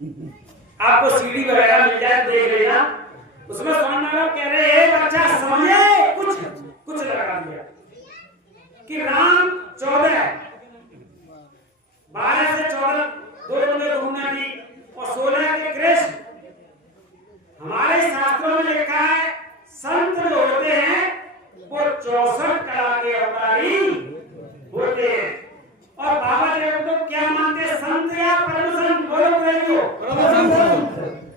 आपको सीडी वगैरह मिल जाए तो देख लेना। उसमें स्वामी महाराज कह रहे हैं बच्चा समझे कुछ कुछ लगा दिया कि राम 14 12 से 14 दो बंदे घूमने की और 16 के कृष्ण। हमारे शास्त्रों में लिखा है संत जो होते हैं वो 64 कला के अवतारी होते हैं। और बाबा जी को क्या मानते हैं, संत या परम संत? बोलो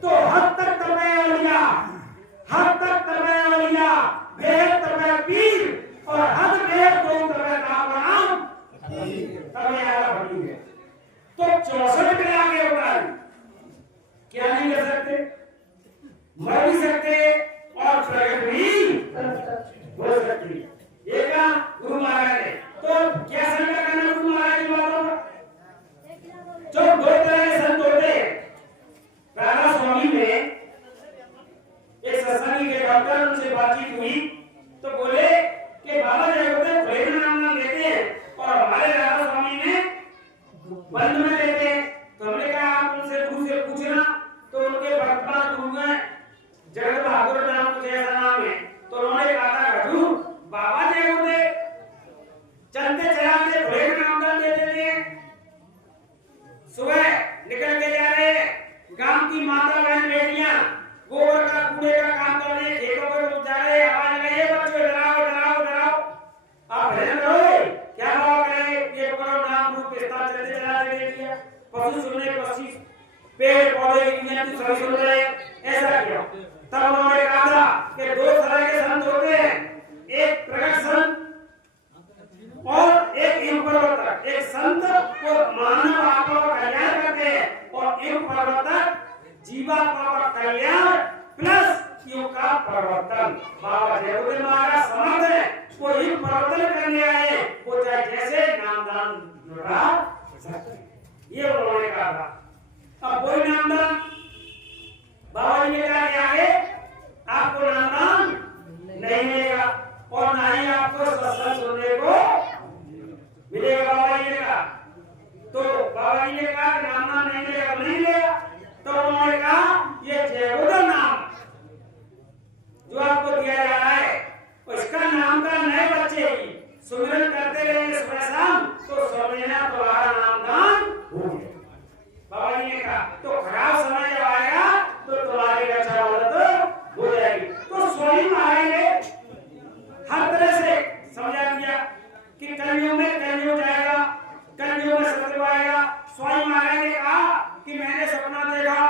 तो हद तक तबे अलिया, हद तक तबे अलिया, बेहद तबे पीर और हद बेहद दो तबे नाम तबे आला भटी है। तो 64 कला के अवतारी क्या नहीं कर सकते, मर भी सकते और प्रकट भी हो सकती है। ये क्या गुरु महाराज ने तो क्या शंका करना गुरु महाराज की बातों पर? जो दो तरह के संत होते हैं, राधा स्वामी ने एक सत्संगी के डॉक्टर उनसे बातचीत हुई तो बोले कि बाबा जी होते खुले में नाम लेते हैं और हमारे राधा स्वामी ने बंद में लेते हैं। तो हमने कहा आप उनसे दूर से पूछना। तो उनके वर्तमान गुरु हैं जगत बहादुर नाम कुछ ऐसा नाम है। तो उन्होंने कहा था हजूर बाबा जी होते चलते चलाते खुले में नामदान दे देते हैं। सुबह निकल के जा रहे गांव की माता बहन बेटियां गोबर का कूड़े का काम कर रहे, खेतों पर जा रहे, आवाज लगाइए बच्चों डराओ डराओ डराओ। आप भजन करो, क्या बात करें, ये करो नाम रूप इस्ता चलते चलाते दे दिया। पशु सुन रहे, पक्षी पेड़ पौधे जंतु सभी सुन रहे, ऐसा किया। तब उन्होंने कहा था कि दो तरह के संत होते हैं, एक प्रकट संत और एक युग प्रवर्तक। एक संत वो मानव आत्मा का कल्याण करते हैं और युग प्रवर्तक जीवात्मा का कल्याण प्लस युग का परिवर्तन। बाबा जयदेव महाराज समर्थ है, वो युग परिवर्तन करने आए, वो चाहे जैसे नामदान जुड़ा सकते। ये उन्होंने कहा था। अब कोई नामदान बाबा जी ने कहा कि आगे आपको नामदान नहीं मिलेगा और ना ही आपको सत्संग सुनने को मिलेगा। बाबा जी ने कहा तो बाबा जी ने कहा नामदान नहीं मिलेगा, नहीं मिलेगा। तो उन्होंने कहा ये जयगोदर नाम जो आपको दिया जा रहा है उसका नाम का नए बच्चे ही सुमिरन करते रहेंगे सुबह शाम तो समझना तुम्हारा नामदान हो गया। बाबा जी ने कहा तो खराब समय जब आएगा तो तुम्हारी रक्षा मदद हो जाएगी। तो स्वामी महाराज ने हर तरह से समझा दिया कि कलयुग में कलयुग जाएगा, कलयुग में सत्य आएगा। स्वामी महाराज ने कहा कि मैंने सपना देखा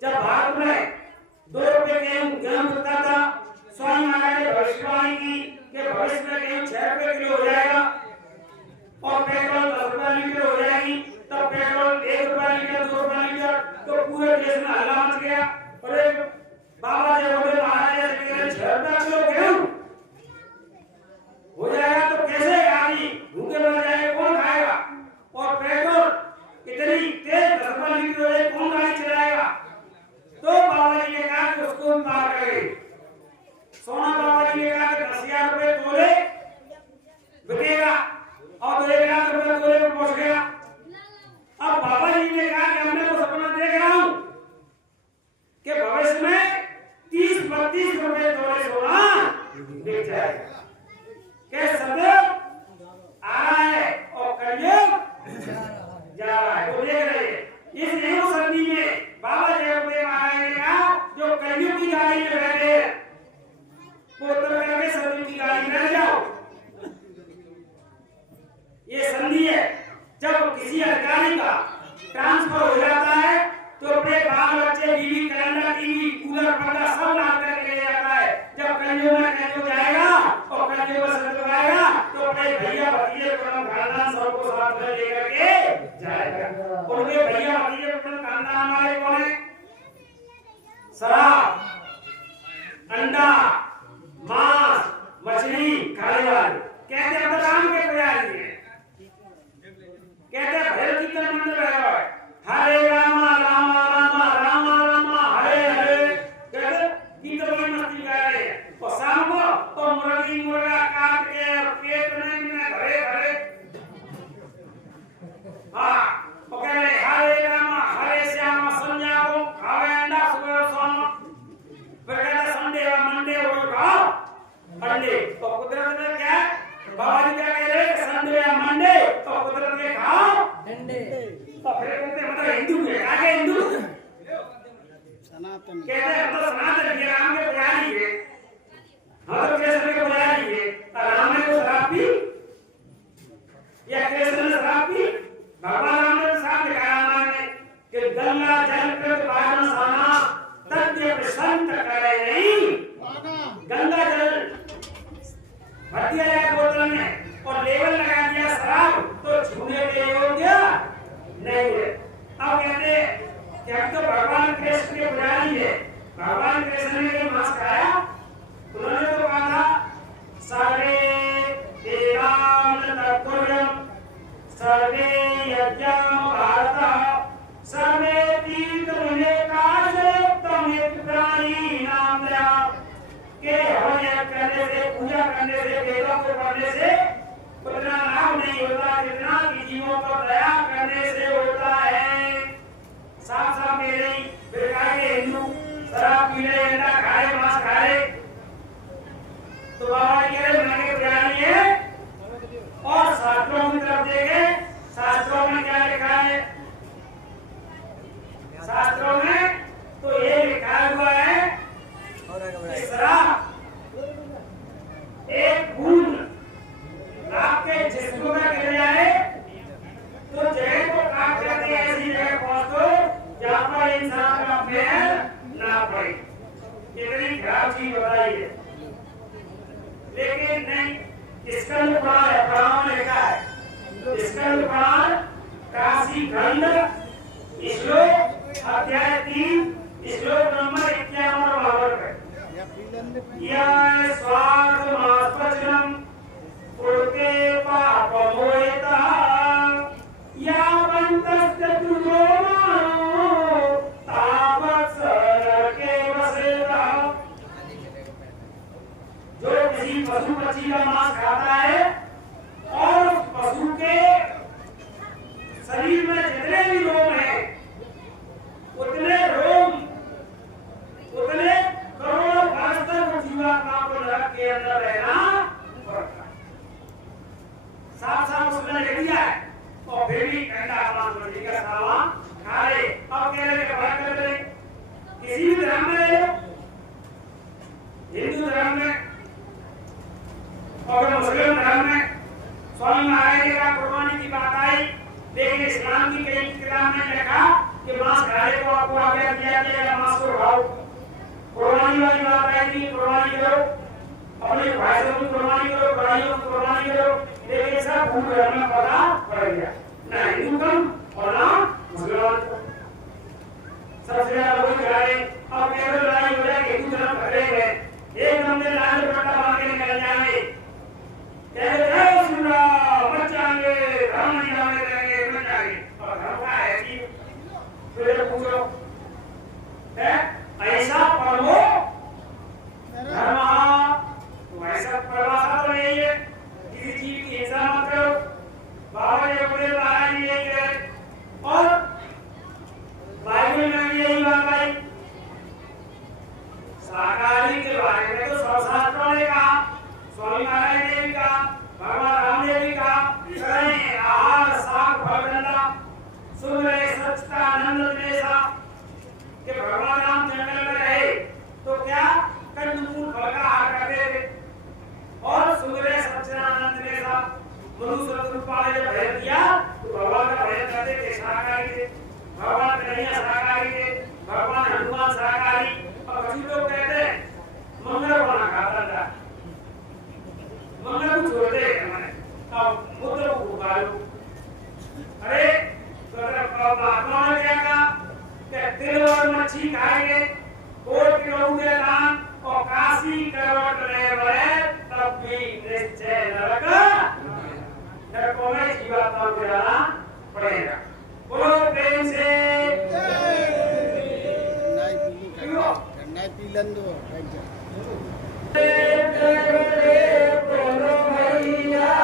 जब भारत में 2 रुपए गेहूं मिलता था। स्वामी महाराज ने भविष्यवाणी की कि भविष्य में गेहूं 6 रुपए किलो हो जाएगा और पेट्रोल 10 रुपए लीटर हो जाएगी। तब पेट्रोल 1 रुपया लीटर 2 रुपया लीटर तो पूरे देश में हल्ला मच गया। अरे बाबा जयदेव महाराज ने 6 रुपया किलो गेहूं हो जाएगा तो कैसे आदमी भूखे मर जाएंगे, कौन खाएगा? और पेट्रोल इतनी तेज 10 रुपया लीटर हो जाए कौन गाड़ी चलाएगा? तो बाबा जी ने कहा कि उसको मार करेंगे। सोना बाबा जी ने कहा कि 10,000 रुपए तोले बिकेगा और 1 लाख रुपए तोले में पहुंच गया। अब बाबा जी ने कहा कि हमने तो सपना देख रहा हूं कि भविष्य में 30-32 रुपए तोले सोना बिक जाएगा। कैसे सदैव आ रहा है और कलयुग जा रहा है, वो देख रहे हैं। इस युग संधि में बाबा जयदेव महाराज ने कहा जो कलयुग की गाड़ी में बैठे हैं वो उतर करके सतयुग की गाड़ी में जाओ। ये संधि है, जब किसी अधिकारी का ट्रांसफर हो जाता है तो अपने बाल बच्चे बीवी कैलेंडर टीवी कूलर पर्दा सब लाद करके ले जाता है। जब कलयुग में कलयुग जाएगा और कलयुग में सतयुग आएगा तो अपने भैया भतीजे कुटुंब खानदान सबको साथ में लेकर के जाएगा। उनके भैया भतीजे कुटुंब खानदान वाले कौन है? शराब, अंडा, मांस, मछली खाने वाले। कहते हैं राम के पुजारी हैं, कहते हैं भैरव कीर्तन मंदिर है हरे रामा रामा रामा रामा रामा हरे हरे। कहते कीर्तन में मस्ती गा रहे हैं और शाम को तो मुर्गी मुर्गा काट के पेट में भरे भरे हाँ वो कह रहे हरे रामा हरे कुदरत में क्या बाबा जी क्या कह रहे हैं संडे या मंडे तो कुदरत में खाओ अंडे तो फिर कहते हैं मतलब हिंदू है आगे हिंदू सनातन कहते हैं तो सनातन ये राम के पुजारी है हम तो कृष्ण के पुजारी है राम ने तो शराब पी या कृष्ण ने शराब पी भगवान राम ने साफ दिखाया है कि गंगा जल पे पावन साना तथ्य प्रसन्न करे नहीं गंगा जल भर दिया जाए बोतल में और लेबल लगा दिया शराब तो छूने के योग्य नहीं है। अब कहते कि हम तो भगवान कृष्ण के पुजारी है भगवान कृष्ण ने जो मांस खाया उन्होंने तो कहा था सर्वे देवान तत्पुरुषम सर्वे यज्ञम भारत सर्वे तीर्थमुने काशोत्तमेत्राणी नाम दया के हवन करने से पूजा करने से वेदों को पढ़ने से उतना लाभ नहीं होता जितना कि जीवों को दया करने से होता है। साफ साफ मेरे बेकार के हिंदू शराब पी रहे अंडा खा रहे मांस खा रहे तो बाबा ये मैंने पुजारी है और शास्त्रों की तरफ देखे शास्त्रों में क्या लिखा है शास्त्रों में तो ये लिखा हुआ है कि शराब एक बूंद आपके जिस्म में गिर जाए तो जगह को काट करके ऐसी जगह पहुंचो जहां पर इंसान का पैर ना पड़े इतनी खराब चीज बताई है लेकिन नहीं स्कंद पुराण में लिखा है स्कंद पुराण काशी खंड श्लोक अध्याय 3 श्लोक नंबर 51 और 52 यह स्वार्थ मास्पचनम उड़ते पाप मोहिता या बंतस्य तुमो तापस के वसेता जो किसी पशु पक्षी का मांस खाता है और उस पशु के शरीर में जितने भी रोग हैं उतने रोग उतने करोड़ों वर्ष तक जीवात्मा को नरक के अंदर रहना पड़ता है। साफ साफ उसने लिख दिया है और फिर भी कहता है का सामान खा रहे अब कह रहे भय कर रहे किसी भी धर्म में रहे हिंदू धर्म में और मुस्लिम धर्म में स्वामी महाराज का कुर्बानी की बात आई लेकिन इस्लाम की कई किताब में लिखा कि मांस खाने को आपको आज्ञा दिया गया मांस को खाओ कुर्बानी वाली बात आई थी कुर्बानी करो अपने भाइयों की कुर्बानी करो भाइयों की कुर्बानी करो लेकिन सब भूल करना पड़ा पड़ गया ना हिंदू कम और ना मुसलमान सबसे ज्यादा वही करा रहे अब केवल लड़ाई हो जाए हिंदू धर्म खड़े हैं एक बंदे लाल दुपट्टा बांध के निकल जाएंगे कहते जय श्री राम मच जाएंगे धर्म नहीं आवे रहेंगे मच जाएंगे और धर्म का है कि फिर पूछो है ऐसा पढ़ो धर्म तो ऐसा परिभाषा तो यही है किसी चीज की हिंसा मत करो बाबा जी अपने महाराज जी यही कहे और बाइबल में भी यही बात आई शाकाहारी के बारे में तो शास्त्रों ने कहा स्वामी महाराज ने भी कहा भगवान राम ने भी कहा करें आहार साग फल डंडा सुन रहे सच्चा आनंद जैसा कि भगवान राम जंगल में रहे तो क्या कंदमूल फल का आहार करते थे और सुन रहे सच्चा आनंद जैसा मनुष्य रूप वाले जब भजन किया तो भगवान का भजन करते थे शाकाहारी थे भगवान कन्हैया शाकाहारी थे भगवान हनुमान शाकाहारी और कुछ लोग कहते हैं मंगल बना खाता था मंगल को छोड़ दे हमारे अब मुद्र को खा लो अरे तो महात्मा ने क्या कहा कि तिल और मच्छी खाएंगे कोट किलोगे दान और काशी करोट रहे तब भी निश्चय नरक नरकों में जीवात्मा को जाना पड़ेगा बोलो प्रेम से बोलो भैया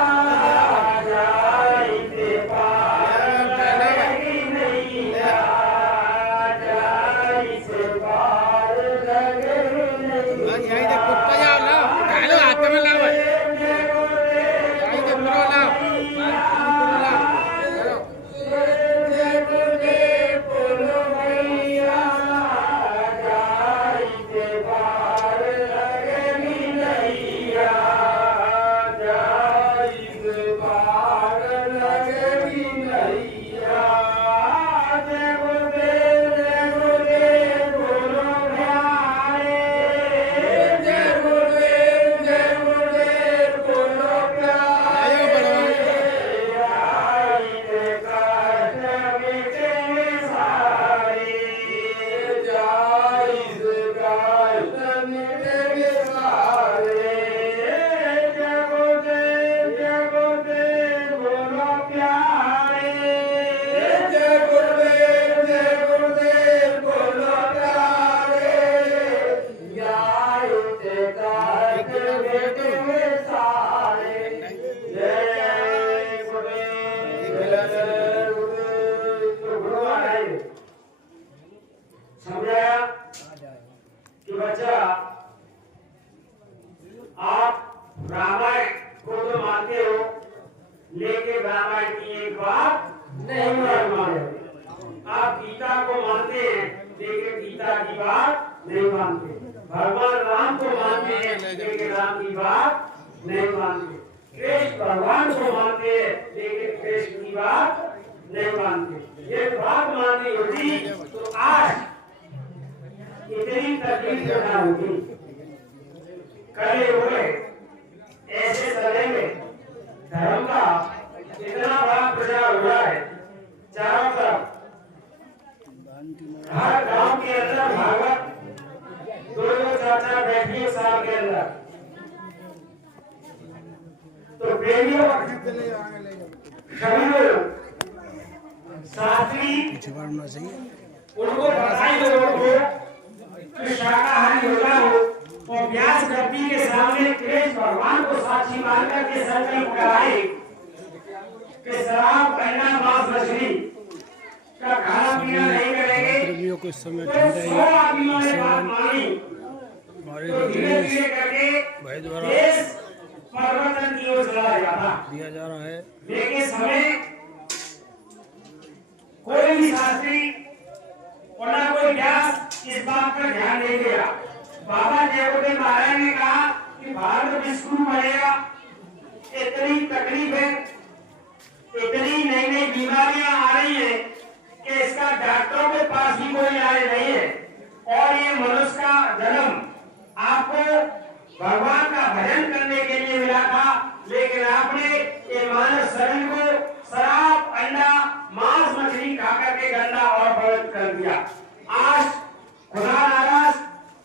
लेकिन रामायण की एक बात नहीं मानते। आप गीता को मानते हैं लेकिन गीता की बात नहीं मानते। भगवान राम को मानते हैं लेकिन राम की बात नहीं मानते। कृष्ण भगवान को मानते हैं लेकिन कृष्ण की बात नहीं मानते। ये बात माननी होती तो आज इतनी तकलीफ ना होगी। खड़े हुए ऐसे समय में धर्म का इतना बड़ा प्रचार हुआ है चारों तरफ। हर गांव के अंदर भागवत 2-4 बैठिए साल के अंदर। तो बेटियों सभी लोग शास्त्री उनको बताई लोगों को शाकाहारी हो जाओ और व्यास गद्दी के सामने कृष्ण भगवान को साक्षी मानकर के संकल्प कराए कि शराब अंडा मांस मछली का खाना पीना नहीं करेंगे। को इस समय तो 100 आदमियों ने बात मानी तो धीरे धीरे करके देश परिवर्तन की ओर चला दिया जा रहा है। लेकिन समय कोई भी शास्त्री और ना कोई व्यास इस बात पर ध्यान नहीं दिया। बाबा जयगोपाल महाराज ने कहा कि भारत विश्व बढ़ेगा, इतनी तकलीफ है, इतनी नई नई बीमारियां आ रही है कि इसका डॉक्टरों के पास भी कोई इलाज नहीं है। और ये मनुष्य का जन्म आपको भगवान का भजन करने के लिए मिला था, लेकिन आपने ये मानव शरीर को शराब अंडा मांस मछली खा करके गंदा और पवित्र कर दिया। आज खुदा नाराज,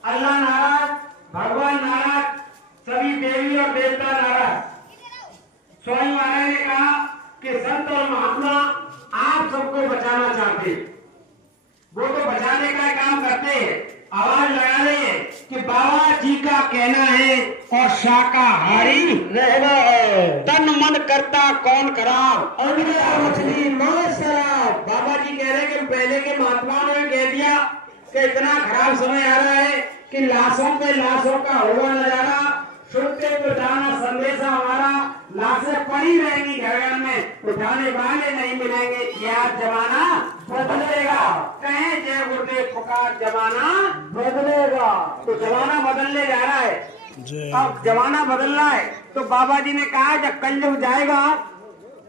अल्लाह नाराज, भगवान नाराज, सभी देवी और देवता नाराज। स्वामी महाराज ने कहा कि संत और महात्मा आप सबको बचाना चाहते, वो तो बचाने का काम करते हैं, आवाज लगा रहे हैं कि बाबा जी का कहना है और शाकाहारी रहना है, तन मन करता कौन खराब, अंडा मछली मांस शराब। बाबा जी कह रहे हैं कि पहले के महात्माओं ने कह दिया कि इतना खराब समय आ रहा है कि लाशों पे लाशों का होगा नजारा, सुनते तो जाना संदेशा हमारा, लाशें पड़ी रहेंगी घर में, उठाने वाले नहीं मिलेंगे। क्या जमाना बदलेगा, कहें जय गुरुदेव पुकार, जमाना बदलेगा। तो जमाना बदलने जा रहा है। अब जमाना बदलना है तो बाबा जी ने कहा जब कलयुग जाएगा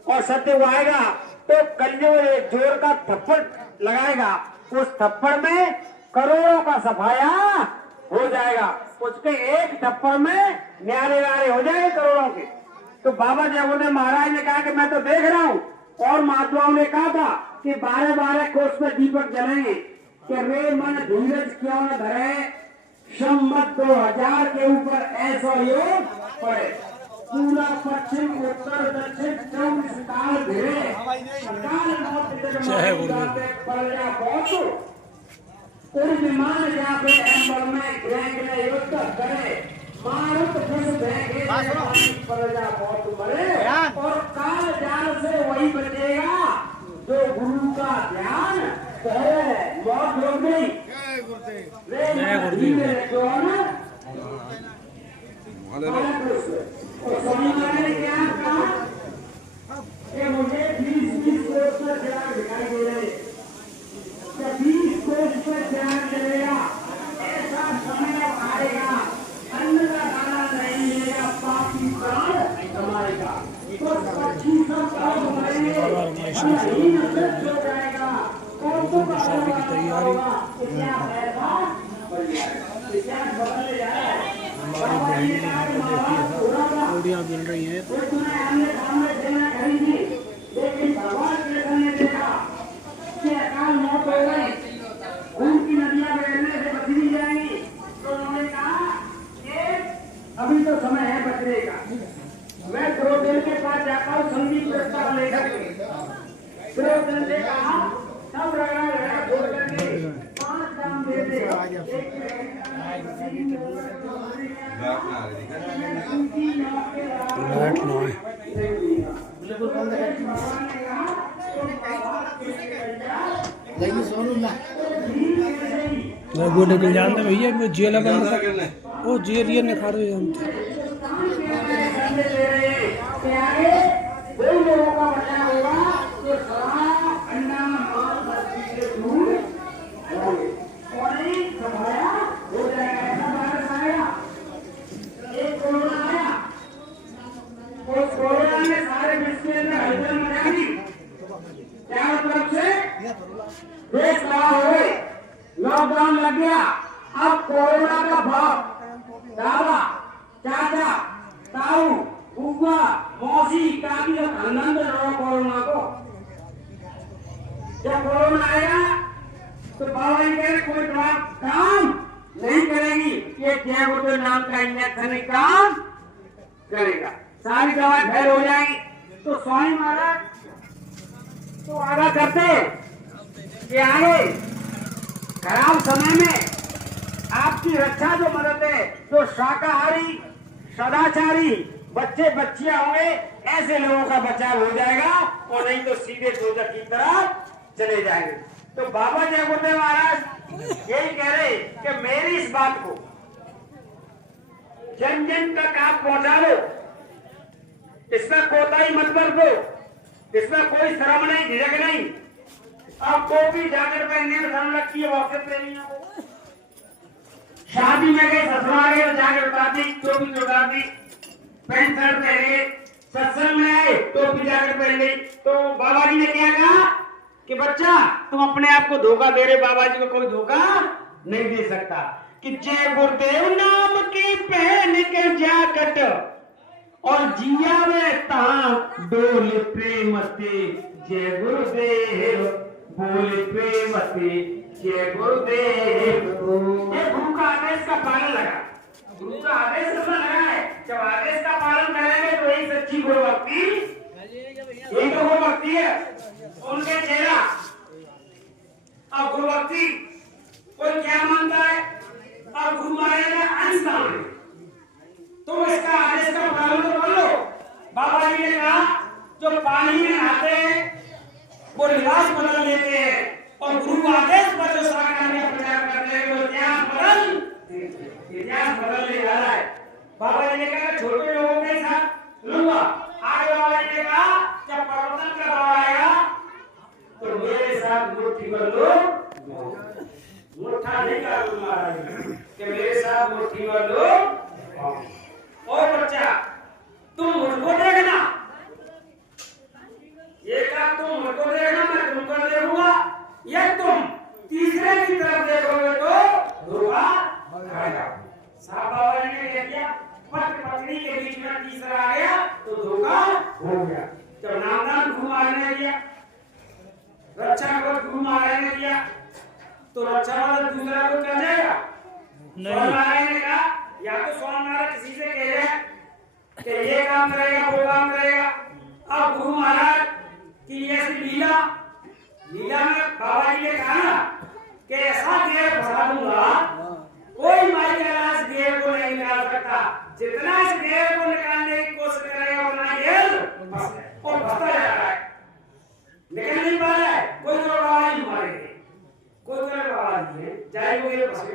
और सत्य आएगा तो कलयुग जोर का थप्पड़ लगाएगा, उस थप्पड़ में करोड़ों का सफाया हो जाएगा, उसके एक थप्पड़ में न्यारे नारे हो जाएंगे करोड़ों के। तो बाबा जयगोपाल महाराज ने कहा कि मैं तो देख रहा हूँ, और महात्माओं ने कहा था कि 12-12 कोस में दीपक जलेंगे कि रे मन धीरज क्यों न धरे, संवत 2000 के ऊपर ऐसा योग पड़े, पूरा पश्चिम उत्तर दक्षिण 24 काल भिड़े, काल बहुत उन विमान जहाँ पे एम्बर में ग्रह युद्ध करे, मारुत घुस देंगे प्रजा बहुत मरे, और काल जाल से वही बचेगा जो गुरु का ध्यान करे। बहुत लोग नहीं स्वामी महाराज ने क्या कहा कि मुझे 20-20 कोस पर चिराग दिखाई दे रहे, 20 कोस पर चिराग जलेगा, ऐसा समय आएगा अन्न का दाना नहीं मिलेगा, पापी प्राण कमाएगा, तो पक्षी सब काम मरेंगे, अन्न नष्ट हो जाएगा, शादी की तैयारी हमारी बहन मिल रही है। लेकिन भगवान कृष्ण ने देखा कि अकाल मौत हो गई, उनकी नदियां बहने से बदली जाएंगी, तो उन्होंने कहा कि अभी तो समय है बचने का, मैं द्रौपदी के पास जाता हूँ संगीत प्रस्ताव लेकर के। द्रौपदी ने कहा सब रगड़ा छोड़ करके 5 काम दे देगा, वो निकल जानते भैया वो जेल वो जेल निखार हो कोरोना ने सारे विश्व के अंदर हलचल मचा दी। चारों तरफ से देश तबाह हो गए, लॉकडाउन लग गया। अब कोरोना का बाप, दादा, चाचा, ताऊ, बुआ, मौसी, काकी का खानदान में रहा कोरोना को। जब कोरोना आएगा तो बाबा जी कह रहे कोई दवा काम नहीं करेगी, ये जयगुरु नाम का इंजेक्शन ही काम करेगा, सारी दवा फेल हो जाएगी। तो स्वामी महाराज तो आगा करते कि आगे खराब समय में आपकी रक्षा जो मदद है, जो शाकाहारी सदाचारी बच्चे बच्चियां होंगे, ऐसे लोगों का बचाव हो जाएगा, और नहीं तो सीधे दोजख की तरफ चले जाएंगे। तो बाबा जय गुरुदेव महाराज यही कह रहे कि मेरी इस बात को जन जन तक आप पहुंचा लो, इसमें कोताही मत कर दो, इसमें कोई शर्म नहीं, झिझक नहीं। अब टोपी जाकर पहनने में शर्म लगती है, बहुत से प्रेमियों को शादी में गए, ससुराल गए, जाकर उतार दी, टोपी उतार दी, पैंट शर्ट पहने, सत्संग में आए टोपी जाकर पहन ली। तो बाबा जी ने क्या कहा कि बच्चा तुम अपने आप को धोखा दे रहे, बाबा जी को कोई धोखा नहीं दे सकता। कि जय गुरुदेव नाम की पहन के जाकट और जिया में तहां डोल प्रेम से, जय गुरुदेव बोल प्रेम से, जय गुरुदेव। ये गुरु का आदेश का पालन लगा, गुरु का आदेश कैसा लगा है। जब आदेश का पालन करेंगे तो यही सच्ची गुरु भक्ति, यही तो गुरु भक्ति है। उनके चेहरा अब गुरु भक्ति कोई क्या मानता है, अब गुरु महाराज का अंशदान है, तो इसका आदेश का पालन तो कर लो। बाबा जी ने कहा जो पानी में नहाते हैं वो लिबास बदल लेते हैं, और गुरु आदेश पर जो साकार प्रचार करते हैं वो इतिहास बदलने जा रहा है। बाबा जी ने कहा छोटे लोगों के साथ लूंगा, आगे बाबा जी ने कहा जब परिवर्तन का दौर आएगा तो मेरे साथ मुट्ठी भर लो, मुट्ठा नहीं कर लूंगा कि मेरे साथ मुट्ठी भर लो। और बच्चा तुम मुझको देखना, ये काम तुम मुझको देखना, मैं तुमको देखूंगा, या तुम तीसरे की तरफ देखोगे तो धोखा खाएगा। साहब बाबा जी ने क्या किया, पति पत्नी के बीच में तीसरा आ गया तो धोखा हो गया। जब नामदान गुरु महाराज ने दिया, रक्षा को गुरु महाराज ने दिया, तो रक्षा वाला दूसरा को कर जाएगा। स्वामी महाराज ने कहा या तो स्वामी महाराज किसी से कह रहे कि ये काम करेगा वो काम करेगा। अब गुरु महाराज की ऐसी लीला में बाबा जी ने कहा कि ऐसा घेर फंसा दूंगा कोई माई कैलाश घेर को नहीं निकाल सकता, जितना इस घेर को निकालने की कोशिश करेगा उतना घेर और फंसता जा रहा है, निकल नहीं पा रहा है। कोई तो आवाज नहीं मारेंगे, कोई तो आवाज नहीं जाए वो घेर फंसे।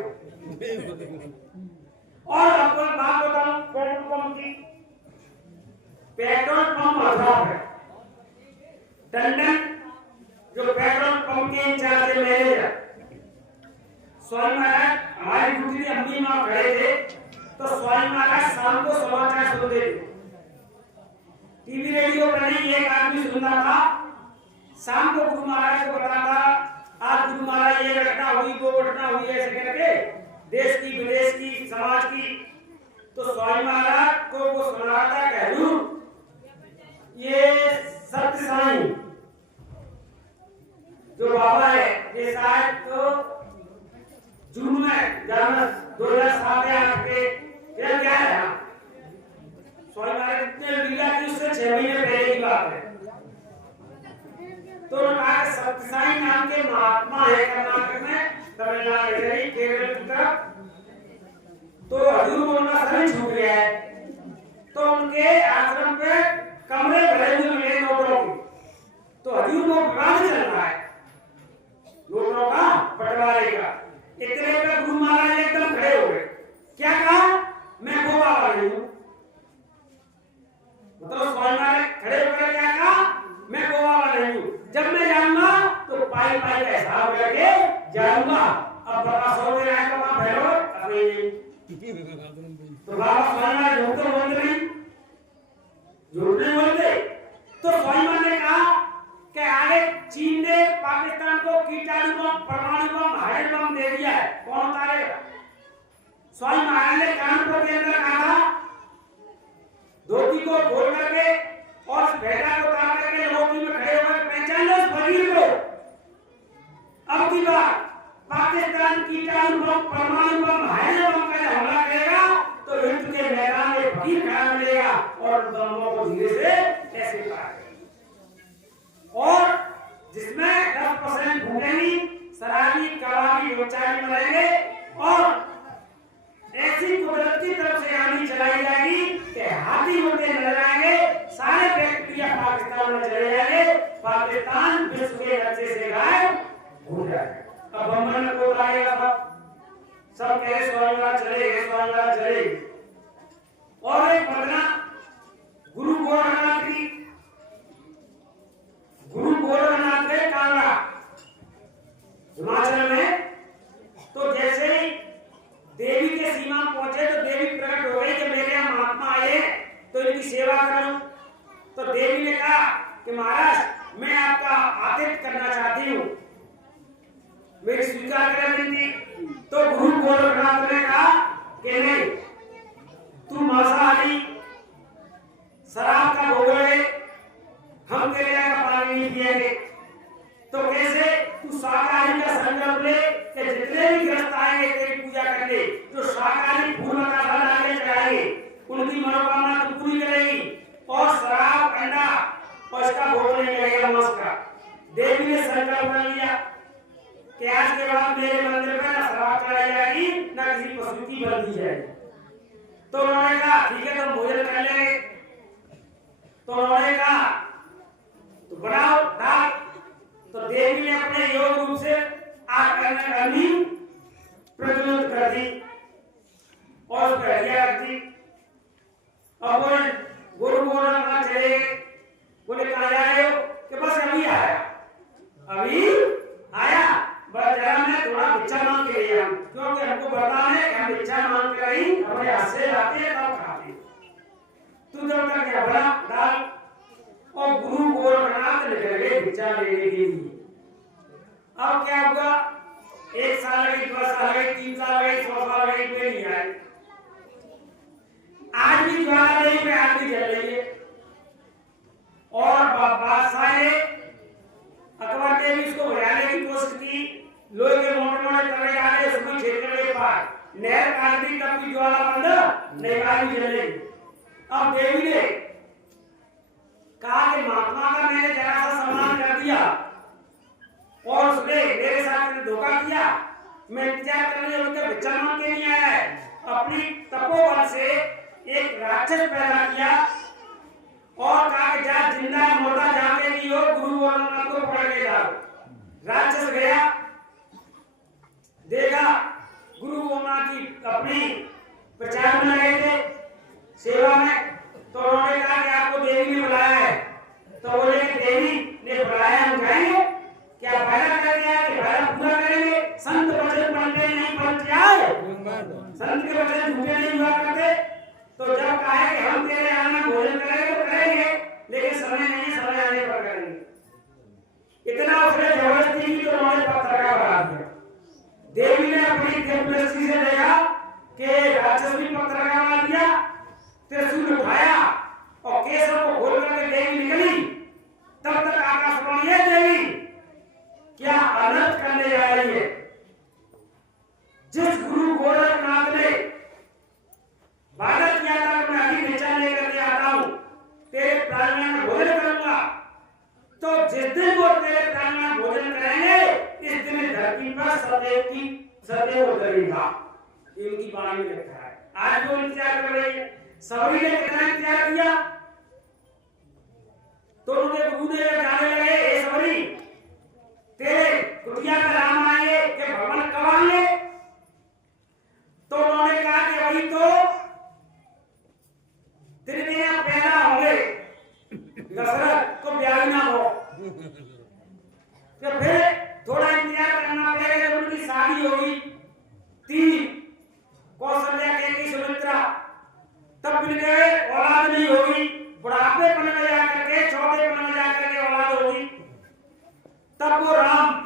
और आपको बात बताऊं पेट्रोल पंप की, पेट्रोल पंप आजाद है, टंडन जो पेट्रोल पंप के इंचार्ज मैनेजर स्वामी महाराज हमारी दूसरी अम्मी मां खड़े थे, तो स्वामी महाराज शाम को समाचार सुनते थे, टीवी रेडियो पर नहीं, एक आदमी सुनता था, शाम को गुरु महाराज को बताता आज गुरु महाराज ये घटना हुई वो घटना हुई, ऐसे करके देश की विदेश की समाज की। तो स्वामी महाराज को वो सुनाता कहलू ये सत्य साईं जो बाबा है ये शायद तो जून में जाना 2007 के क्या है, स्वामी महाराज इतने लीला की उससे 6 महीने पहले की बात है। तो उन्होंने सत्य साईं नाम के महात्मा है कर्नाटक में, तमिलनाडु केरल की तरफ, तो हजूर को उनका शरीर छूट गया है, तो उनके आश्रम पे कमरे भरे हुए मिले नौकरों के, तो हजूर को विवाद चल रहा है नौकरों का बंटवारे का। इतने पे गुरु महाराज एकदम खड़े हो गए, क्या कहा मैं वो बाबा नहीं हूं, तो स्वामी महाराज खड़े होकर क्या कहा मैं वो बाबा नहीं हूं, जब मैं जाऊंगा तो पाई का हिसाब करके जाऊंगा। अब बाबा 100 दिन आए तो वहां फैलो अपने तो बाबा स्वामी महाराज झूठ तो बोलते नहीं, झूठ नहीं वो धीरे से ऐसे पार और जिसमें 10% भूखेंगी, शराबी, कबाबी, व्यभिचारी मरेंगे और ऐसी कुदरत की तरफ से आंधी चलाई जाएगी कि हाथी उड़ते नजर आएंगे, सारे बैक्टीरिया पाकिस्तान में चले जाएंगे, पाकिस्तान विश्व के नक्शे से गायब हो जाएगा। अब बम्बन को आएगा सब कहे स्वामीनाथ चले, स्वामीनाथ चले। और एक घटना गुरु गोरखनाथ के कांगड़ा हिमाचल में, तो जैसे ही देवी के सीमा पहुंचे तो देवी प्रकट हो गई कि मेरे यहाँ महात्मा आए तो इनकी सेवा करूं। तो देवी ने कहा कि महाराज मैं आपका आतिथ्य करना चाहती हूँ, मेरी स्वीकार करें विनती। तो गुरु गोरखनाथ ने कहा कि नहीं, तू मांसाहारी, शराब का भोग है, हम तेरे यहाँ का पानी नहीं पिएंगे। तो कैसे? तू शाकाहारी का संकल्प ले कि जितने भी ग्रस्त आएंगे तेरी पूजा करके, जो शाकाहारी फूल का फल आगे चढ़ाएंगे उनकी मनोकामना तो पूरी करेगी और शराब, अंडा और इसका भोग नहीं लगेगा मांस का। देवी ने संकल्प कर लिया कि आज के बाद मेरे मंदिर में ना शराब चढ़ाई जाएगी ना किसी पशु की बलि दी जाएगी। तो उन्होंने कहा ठीक है, तुम भोजन कर लेंगे। तो उन्होंने कहा तो बनाओ दाल। तो देवी ने अपने योग रूप से आग करने अग्नि प्रज्वलित कर दी और उस पर हरिया रख दी। अब वो गुरु गोरखनाथ चले गए, बोले कहाँ जा रहे हो? कि बस अभी आया, बस जरा मैं थोड़ा भिक्षा मांग के लिया, क्योंकि हमको पता है कि हम भिक्षा मांग कर ही हमारे हाथ से लाते हैं तब खाते हैं। तू जब तक क्या बड़ा दाल और गुरु गोरखनाथ निकल गए भिक्षा लेने के लिए। अब क्या होगा? 1 साल लगे, 2 साल लगे, 3 साल लगे, 100 साल लगे, कोई नहीं आए। आज भी ज्वाला नहीं पे आज भी जल रही है। और बादशाह ने अकबर ने भी इसको बुलाने की कोशिश की, लोहे के मोटे मोटे तवे डाले, उसको छेदने के बाद नहर काट दी, तब भी ज्वाला बंद नहीं, आज भी जल रही। अब देवी ने कहा कि महात्मा का मैंने जरा सा सम्मान कर दिया और उसने मेरे साथ धोखा किया, मैं इंतजार करने उनके भिक्षा मांग के नहीं आया है। अपनी तपोबल से एक राक्षस पैदा किया और कहा कि जा जिंदा मुर्दा जाके भी हो, गुरु गोरखनाथ को पकड़ के जाओ। राक्षस गया, देखा गुरु गोरखनाथ की अपनी प्रचार में लगे थे, सेवा में। तो उन्होंने कहा कि आपको देवी ने बुलाया है। तो बोले कि देवी ने बुलाया, हम जाएंगे क्या? भैरव करके आए कि भैरव पूरा करेंगे। संत वचन पढ़ते नहीं, पढ़ते आए, संत के वचन झूठे नहीं हुआ करते। तो जब कहा कि हम तेरे यहाँ में भोजन करेंगे तो करेंगे, लेकिन समय नहीं, समय आने पर करेंगे। इतना उसने जबरदस्ती की तो उन्होंने पत्थर का बना दिया। देवी ने अपनी दिव्यदृष्टि से देखा कि राक्षस भी पत्थर का बना दिया, त्रिशूल उठाया और केसर को खोल करके देवी निकली। तब तक आकाशवाणी है देवी क्या अनर्थ करने जा रही है। जिस गुरु गोरखनाथ ने वादा किया था कि मैं अभी भिक्षा लेकर के आता हूं, तेरे प्राण में भोजन करूंगा, तो जिस दिन वो तेरे प्राण में भोजन करेंगे, इस दिन धरती पर सदैव उतरेगा। इनकी वाणी में लिखा है। आज वो इंतजार कर रही है। सबरी ने कितना इंतजार किया? तो उनके गुरु ने जाने लगे, हे सबरी तेरे कुटिया का राम आए कि भगवान कब आएंगे? तो उन्होंने कहा कि वही तो दिन में पैदा होंगे, दशरथ को ब्याह ना हो। तो फिर थोड़ा इंतजार करना पड़ेगा। जब उनकी शादी होगी 3 कौशल्या के सुमित्रा, तब मिल गए, औलाद नहीं होगी। बुढ़ापे पन में जाकर के, छोटे पन में जाकर के औलाद होगी। तब वो राम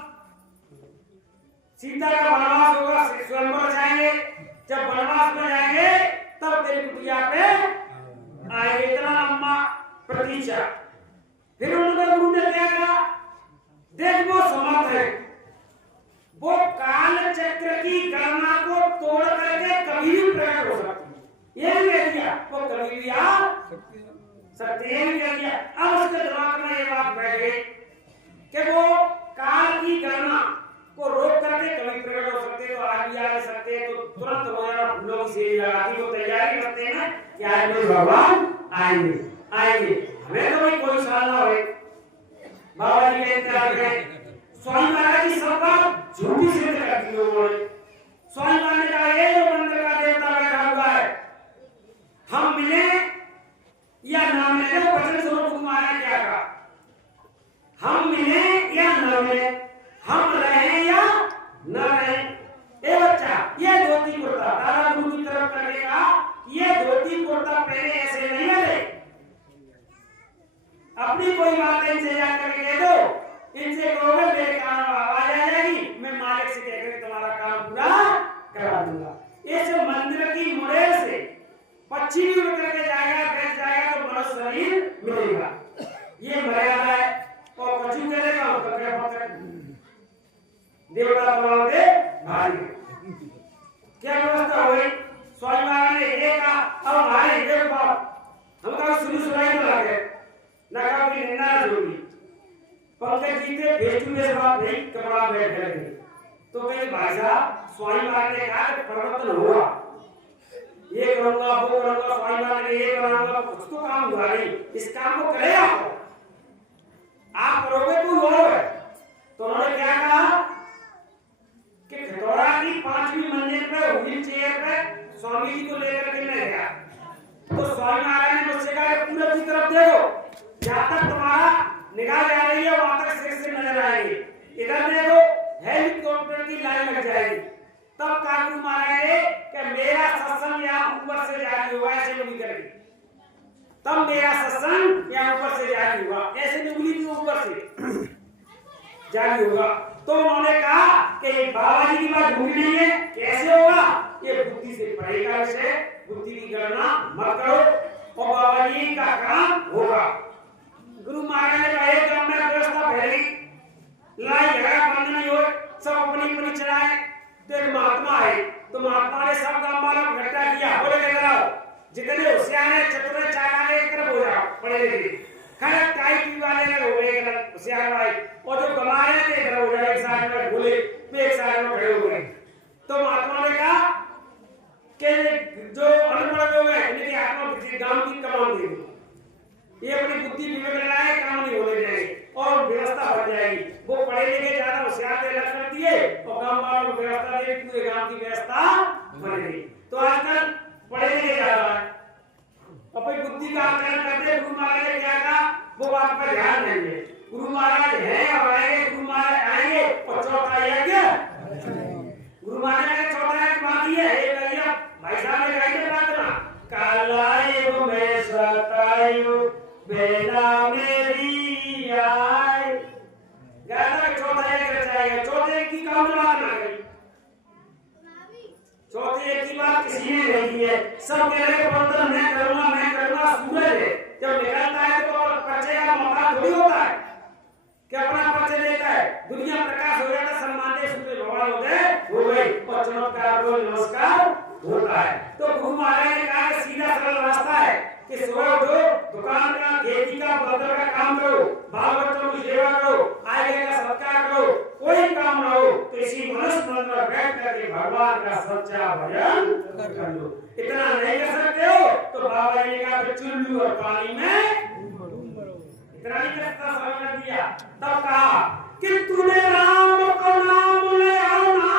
सीता का वनवास होगा, स्वयंवर जाएंगे। जब वनवास में जाएंगे तब तेरी कुटिया पे आएंगे। इतना लंबा प्रतीक्षा। फिर उनके गुरु ने क्या कहा? देख वो समर्थ है, वो काल चक्र की गणना को तोड़ करके कभी भी प्रकट हो सकती है। ये कह दिया वो कभी भी आ सकते हैं नहीं किया। अब उसके दिमाग में ये बात बैठ गई कि वो काल की गणना को रोक करके कभी प्रकट हो सकते, तो आज भी आ सकते, तो तुरंत हो जाना फूलों की सेरी लगाती वो तैयारी करते हैं कि आज मेरे भगवान आएंगे आएंगे, हमें तो भाई कोई सवाल ना होए। बाबा जी के इंतजार करें। स्वामी महाराज जी सब बात झूठी सिद्ध कर दी लोगों ने। स्वामी महाराज ने कहा ये जो मंदिर का देवता बैठा हुआ है, हम मिले या ना मिले, वचन स्वरूप महाराज ने क्या कहा, हम मिले या न मिले, हम रहे या न रहे। ए बच्चा, ये धोती कुर्ता दादा गुरु की तरफ करके कहा, ये धोती कुर्ता पहने ऐसे नहीं है, अपनी कोई बात इनसे जाकर के कह दो, इनसे कहोगे मेरे कान में आवाज आ जाएगी, मैं मालिक से कहकर तुम्हारा काम पूरा करा दूंगा। इस मंदिर की मुड़ेर से पक्षी भी उड़ करके जाएगा, बैठ जाएगा तो मनुष्य शरीर मिलेगा, ये मर्यादा है। और कछु करेगा उसका क्या पकड़ देवता बनाओगे भारी। क्या व्यवस्था हुई? स्वामी महाराज ने ये कहा, अब हमारे देव बाप हम कहा शुरू सुनाई तो लगे ना, कहा कोई निंदा ना जोड़ी, पंकज जी के फेस टू फेस बात नहीं, कपड़ा बैठ गए। तो कहीं भाई साहब स्वामी महाराज ने कहा कि परिवर्तन होगा, ये करूंगा वो करूंगा, स्वामी महाराज ने ये बनाऊंगा, कुछ तो काम हुआ नहीं, इस काम को करे आप करोगे कोई और है। तो उन्होंने क्या कहा कि खतौरा की 5वीं मंजिल पे व्हील चेयर पे स्वामी जी को लेकर के मैं गया, तो स्वामी महाराज ने मुझसे कहा पूरब की तरफ देखो, जहां तक तुम्हारा निगाह जा रही है वहां तक सिर से नजर आएगी, इधर देखो हेलीकॉप्टर की लाइन लग जाएगी। तब काकू महाराज ने कि मेरा सत्संग यहाँ ऊपर से जारी हुआ, ऐसे नहीं करेगी, तब मेरा सत्संग यहाँ ऊपर से जारी हुआ, ऐसे उंगली के ऊपर से जारी होगा। तो उन्होंने कहा कि ये बाबा जी की बात झूठी नहीं है, कैसे होगा, ये बुद्धि से पड़ेगा, इसे बुद्धि की गणना मत करो और बाबा जी का काम होगा। गुरु महाराज ने कहा एक काम में व्यवस्था फैली, लड़ाई झगड़ा बंद नहीं हो, सब अपनी अपनी चलाए। तो एक महात्मा है, तो महात्मा ने सब गांव वालों को इकट्ठा किया, बोले लेकर आओ, जितने होशियार हैं चतुर हैं चालाक हैं एक तरफ हो जाओ, पढ़े लिखे खड़क टाई पी वाले लोग हो गए होशियार भाई, और जो कमा रहे थे इधर हो जाए, एक साइड में बोले एक साइड में खड़े हो गए। तो महात्मा ने कहा कि जो अनपढ़ लोग हैं इनकी आत्मा गांव की कमान दे दो, ये अपनी बुद्धि विवेक लगाए, काम नहीं होने देंगे और व्यवस्था बन जाएगी। वो पढ़े लिखे ज्यादा होशियार थे, लक्ष्य कर दिए और गांव वालों को व्यवस्था दे, पूरे गांव की व्यवस्था बन गई। तो आजकल पढ़े लिखे ज्यादा है, अपनी बुद्धि का आकलन करते। गुरु महाराज ने क्या कहा वो बात पर ध्यान देंगे। गुरु महाराज है अब आएंगे, गुरु महाराज आएंगे और चौथा यज्ञ गुरु महाराज ने चौथा यज्ञ बात है, एक भैया भाई साहब ने गाई प्रार्थना कालायु में सतायु बेला मेरी आए, ज्यादा चौथा यज्ञ रचाएगा। चौथे की काम बात ना करी, चौथे की बात किसी ने नहीं की है, सब कह रहे हैं मैं करूंगा। सूरज है जब निकलता है तो परिचय का मौका थोड़ी होता है कि अपना परिचय देता है, दुनिया प्रकाश हो जाता, सम्मान दे सूर्य भगवान हो गए और चमत्कार रोज नमस्कार होता है। तो गुरु महाराज ने कहा कि सीधा सरल रास्ता है कि सुबह उठो, दुकान का खेती का बंदर का काम करो, बाल बच्चों की सेवा करो, आए का सत्कार करो, कोई काम ना हो तो इसी मनुष्य मन में बैठ करके भगवान का सच्चा भजन कर लो। इतना नहीं कर सकते हो तो बाबा जी का चुल्लू और पानी में इतना नहीं कर सकता, समझ दिया। तब कहा कि तूने राम को नाम ले आना,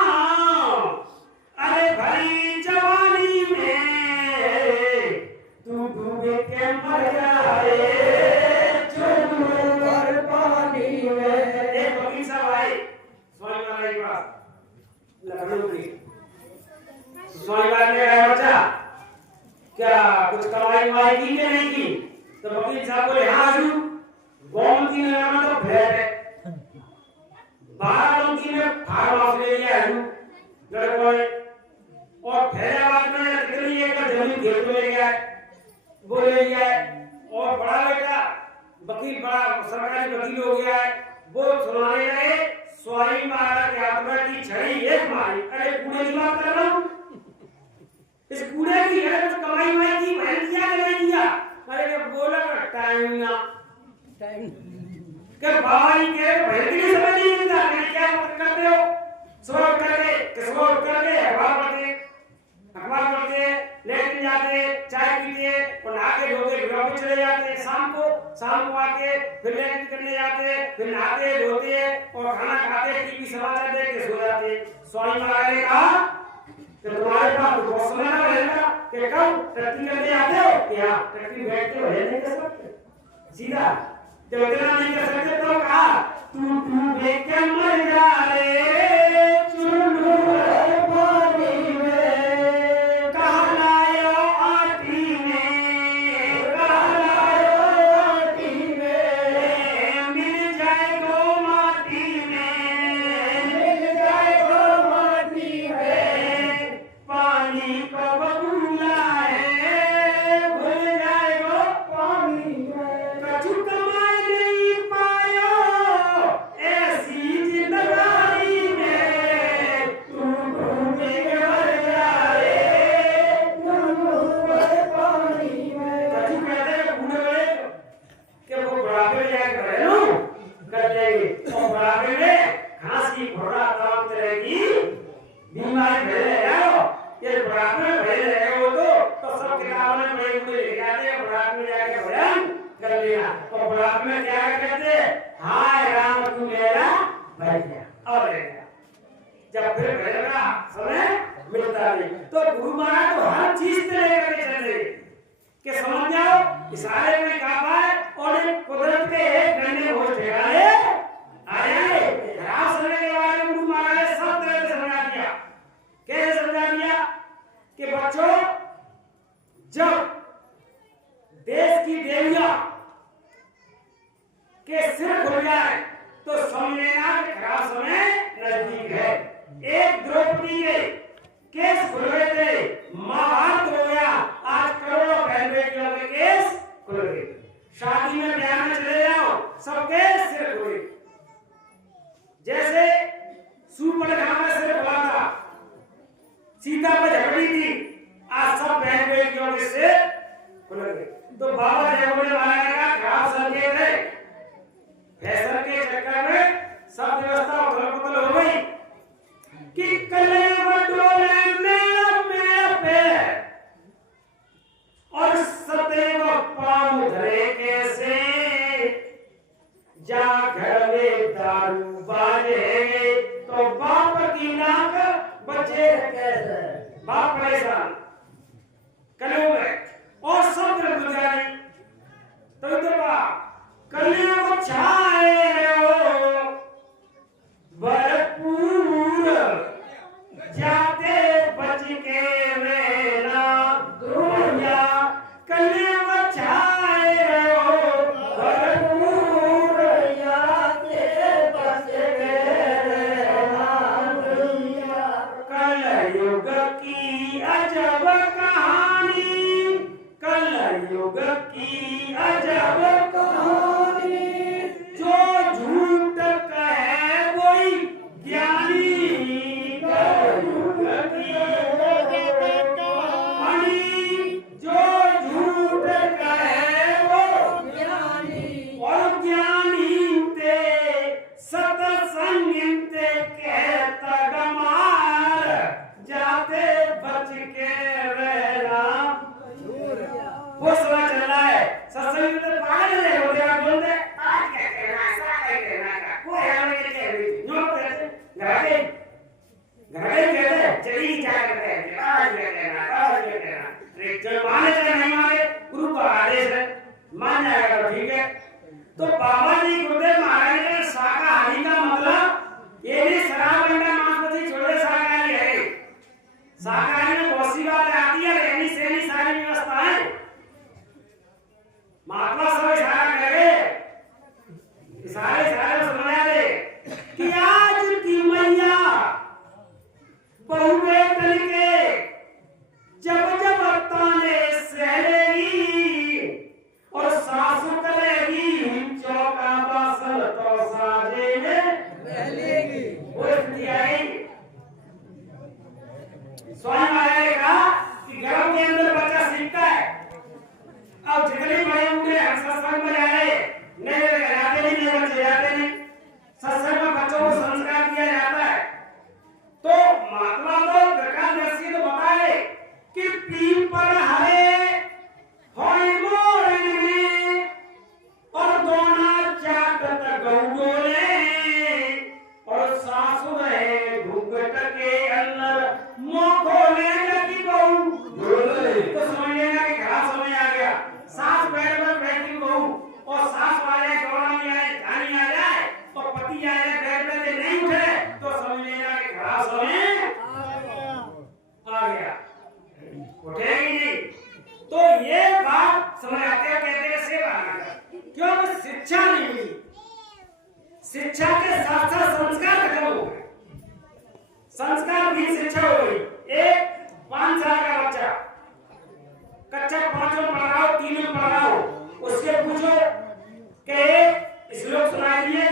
अरे भरी जवानी में तू डूबे के मर जाए चुल्लू और पानी में। एक वकील साहब आए स्वामी महाराज के पास लखनऊ के, स्वामी महाराज ने कहा बच्चा क्या कुछ कमाई वमाई की कि नहीं की? तो वकील साहब बोले हाँ हजूर, गोमती नगर में तो फ्लैट है, 12 में फार्म हाउस ले लिया हजूर लड़कों ने, और फैजाबाद में तिकरी एक जमीन घेर ले गया, वो ले लिया है, और बड़ा बेटा वकील बड़ा सरकारी वकील हो गया है, वो सुनाने लगे स्वामी महाराज के हाथ में की छड़ी एक मारी। अरे कूड़े की बात कर रहा हूँ, इस कूड़े की है कुछ कमाई वाई की बहन दिया कि नहीं दिया? अरे बोला टाइम ना टाइम कि बाबा जी के भैरवी समझ नहीं मिलता क्या करते हो सुबह उठ करके अखबार पढ़ते लेटरिन जाते चाय पीते और नहाते धोते घर चले जाते शाम को आके फिर लेटरिन करने जाते फिर नहाते धोते और खाना खाते टीवी समाचार देख के सो जाते। स्वामी महाराज ने कहा कि तुम्हारे पास तो बहुत समय ना रहेगा कि कब ट्रैकिंग करने आते हो क्या ट्रैकिंग बैठते हो नहीं कर सकते सीधा जब इतना नहीं कर सकते तो कहा तू देख के मर जा रे चुन्नू पानी में कहा लायो आटी में मिल जाएगो माटी में पानी को बबूला है भूल जाएगो पानी में कछु कमाई नहीं पायो ऐसी जिंदगानी में तू घूमे मर जा रे पानी में कछु कहते हैं बूढ़े बड़े कि वो बुढ़ापे में जाकर घरेलू कर लेंगे और बुढ़ापे में खांसी घोड़ा तड़पते रहेगी बीमारी भरे रहो ये बुढ़ापे में भरे रहे हो तो सब किताबों में बड़े बूढ़े लिख जाते हैं बुढ़ापे में जाकर भजन कर लेना और बुढ़ापे में क्या कहते हाय राम तू मेरा भाई गया और रह गया जब फिर भजन का समय मिलता नहीं तो गुरु महाराज तो हर चीज से लेकर के चले कि समझ जाओ इशारे में कहा पाए और एक कुदरत के एक गन्ने हो ठेकाने आए राम समय के बारे में गुरु महाराज ने सब तरह से समझा दिया कैसे समझा दिया कि बच्चों जब देश की देवियां के सिर खुल जाए तो समझ लेना कि खराब समय नजदीक है। एक द्रौपदी के केस खुल गए थे महाभारत हो गया आज करोड़ों बहन बेटियों के केस खुल गए शादी में ब्याह में चले जाओ सबके सिर खुले जैसे सूर्पणखा का सिर खुला था सीता पर झपटी थी आज सब बहन बेटियों के सिर खुल गए तो बाबा जयपुर महाराज का खराब संकेत है फैशन के चक्कर में सब व्यवस्था उथल-पुथल हो गई कि कले बटोले मेरा पैर और सदैव पाँव धरे कैसे जा घर में दारू बाजे तो बाप की नाक बचे कैसे बाप परेशान कलो में और सब गुजारी तो कलियों को छाए हो भरपूर जाते बच के मेरा दुनिया कलियों को छाए हो भरपूर जाते बच के मेरा दुनिया कलयुग की अजब कहानी कलयुग की अजब कहानी जो झूठ कहे वही ज्ञानी कलयुग की अजब कहानी जो झूठ कहे वो ज्ञानी और ज्ञानी ते सत्संग ते कहता गमार जाते बच के रहना वो समय चल रहा है सत्संग में तो पागल है हो गया बोल दे आज क्या कहना है ऐसा क्या कहना है कोई हमें क्या कह रही थी नो कहते घरे कहते चली जा करते हैं आज क्या कहना अरे चलो माने चाहे नहीं माने गुरु का आदेश है मान जाएगा तो ठीक है तो बाबा जी गुरुदेव महाराज ने शाकाहारी का मतलब ये नहीं शराब अंडा मांस मछली छोड़े शाकाहारी है शाकाहारी में बहुत सी बातें आती है रहनी सहनी सारी व्यवस्थाएं महात्मा सब इशारा करे इशारे सुनाया दे कि आज की मैया बहुए तन के जब जब ताने सहलेगी और सासु कलेगी चौका शिक्षा नहीं मिली, शिक्षा के साथ साथ संस्कार खत्म हो गए, संस्कार भी शिक्षा हो गई। एक 5 साल का बच्चा कक्षा 5 में पढ़ रहा हो, 3 में पढ़ रहा हो, उससे पूछो कि श्लोक सुना दिए,